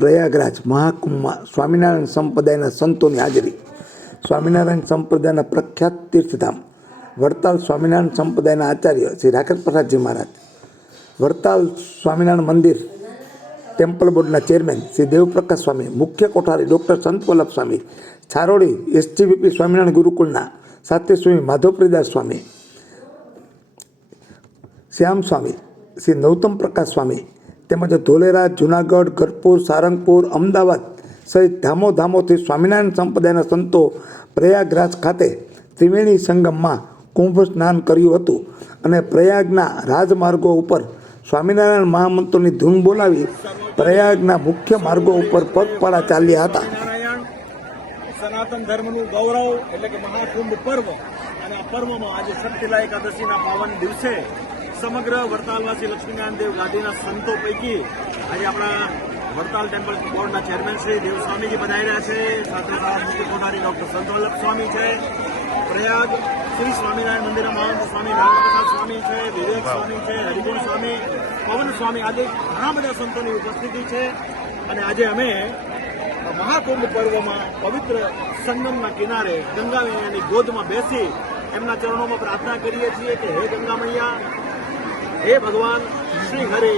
પ્રયાગરાજ મહાકુંભમાં સ્વામિનારાયણ સંપ્રદાયના સંતોની હાજરી. સ્વામિનારાયણ સંપ્રદાયના પ્રખ્યાત તીર્થધામ વડતાલ સ્વામિનારાયણ સંપ્રદાયના આચાર્ય શ્રી રાકેશ પ્રસાદજી મહારાજ, વડતાલ સ્વામિનારાયણ મંદિર ટેમ્પલ બોર્ડના ચેરમેન શ્રી દેવપ્રકાશ સ્વામી, મુખ્ય કોઠારી ડૉક્ટર સંત વલ્લભ સ્વામી, છારોડી એસજીવીપી સ્વામિનારાયણ ગુરુકુળના સાત્ય સ્વામી માધવપ્રદાસ સ્વામી, શ્યામ સ્વામી, શ્રી નૌતમ પ્રકાશ સ્વામી તેમજ ધોલેરા, જુનાગઢ, ગઢપુર, સારંગપુર, અમદાવાદ સહિત ધામોથી સ્વામિનારાયણ સંપ્રદાયના સંતો પ્રયાગરાજ ખાતે ત્રિવેણી સંગમમાં કુંભ સ્નાન કર્યું હતું અને પ્રયાગના રાજમાર્ગો ઉપર સ્વામિનારાયણ મહામંત્રોની ધૂન બોલાવી પ્રયાગના મુખ્ય માર્ગો ઉપર પગપાળા ચાલ્યા હતા. સનાતન ધર્મનું ગૌરવ એટલે કે મહાકુંભ પર્વ, અને આ પર્વમાં આજે શક્તિલા એકાદશીના પાવન દિવસે સમગ્ર વડતાલવાસી લક્ષ્મીનારાયણ દેવ ગાદીના સંતો પૈકી આજે આપણા વડતાલ ટેમ્પલ બોર્ડના ચેરમેન શ્રી દેવસ્વામીજી પધાર્યા છે. સાથે મુખ્ય કોઠારી ડૉક્ટર સંત વલ્લભ સ્વામી છે, પ્રયાગ શ્રી સ્વામિનારાયણ મંદિરના મહંત સ્વામી રામપ્રસાદ સ્વામી છે, વિવેક સ્વામી છે, હરિગુણ સ્વામી, પવન સ્વામી, આજે ઘણા બધા સંતોની ઉપસ્થિતિ છે. અને આજે અમે મહાકુંભ પર્વમાં પવિત્ર સંગમના કિનારે ગંગા મૈયાની ગોદમાં બેસી એમના ચરણોમાં પ્રાર્થના કરીએ છીએ કે હે ગંગા મૈયા, હે ભગવાન શ્રી હરિ,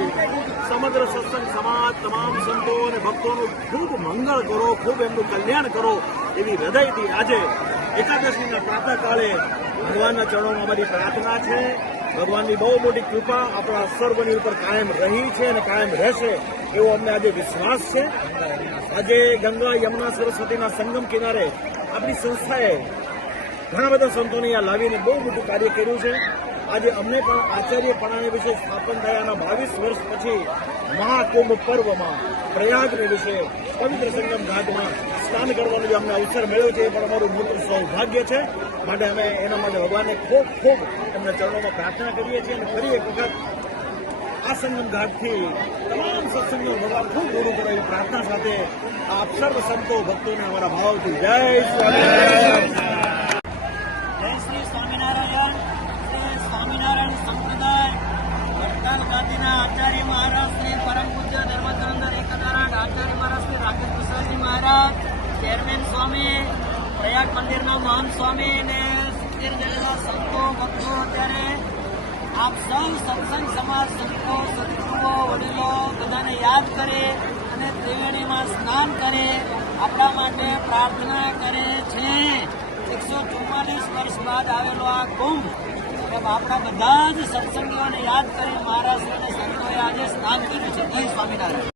સમગ્ર સત્સંગ સમાજ તમામ સંતો અને ભક્તોનું ખૂબ મંગળ કરો, ખૂબ એમનું કલ્યાણ કરો એવી હૃદયથી આજે એકાદશીના પ્રાતઃકાળે ભગવાનના ચરણોમાં અમારી પ્રાર્થના છે. ભગવાનની બહુ મોટી કૃપા આપણા સર્વની ઉપર કાયમ રહી છે અને કાયમ રહેશે એવો અમને આજે વિશ્વાસ છે. આજે ગંગા, યમુના, સરસ્વતીના સંગમ કિનારે આપણી સંસ્થાએ ઘણા બધા સંતોને અહીંયા લાવીને બહુ મોટું કાર્ય કર્યું છે. આજે અમને પણ આચાર્યપણાને વિશે સ્થાપન થયાના 22 વર્ષ પછી મહાકુંભ પર્વમાં પ્રયાગને વિશે પવિત્ર સંગમ ઘાટમાં સ્નાન કરવાનો જે અમને અવસર મળ્યો છે એ પણ અમારું મોટું સૌભાગ્ય છે. માટે અમે એના માટે ભગવાનને ખૂબ ખૂબ એમના ચરણોમાં પ્રાર્થના કરીએ છીએ અને ફરી એક વખત આ સંગમ ઘાટથી તમામ સત્સંગો ભગવાન ખૂબ પૂરું કરે એવી પ્રાર્થના સાથે આપ સર્વ સંતો ભક્તોને અમારા ભાવથી જય સ્વામિનારાયણ. જય શ્રી સ્વામિનારાયણ. સ્વામિનારાયણ સંપ્રદાય વડતાલ ગાદીના આચાર્ય મહારાજ શ્રી પરમ પૂજ્ય ધર્મધુરંધર 1008 આચાર્ય મહારાજ શ્રી રાકેશ પ્રસાદજી મહારાજ, ચેરમેન સ્વામી, પ્રયાગ મંદિરના મહંત સ્વામી અને 70 જેટલા સંતો ભક્તો અત્યારે આપ સૌ સત્સંગ સમાજ સંતો, સદગુરુઓ, વડીલો બધાને યાદ કરે અને ત્રિવેણીમાં સ્નાન કરે, આપણા માટે પ્રાર્થના કરે છે. 144 વર્ષ બાદ આવેલો આ કુંભ, આપણા બધા જ સત્સંગીઓને યાદ કરી મહારાષ્ટ્રના સંતોએ આજે સ્નાન કર્યું છે. જય સ્વામિનારાયણ.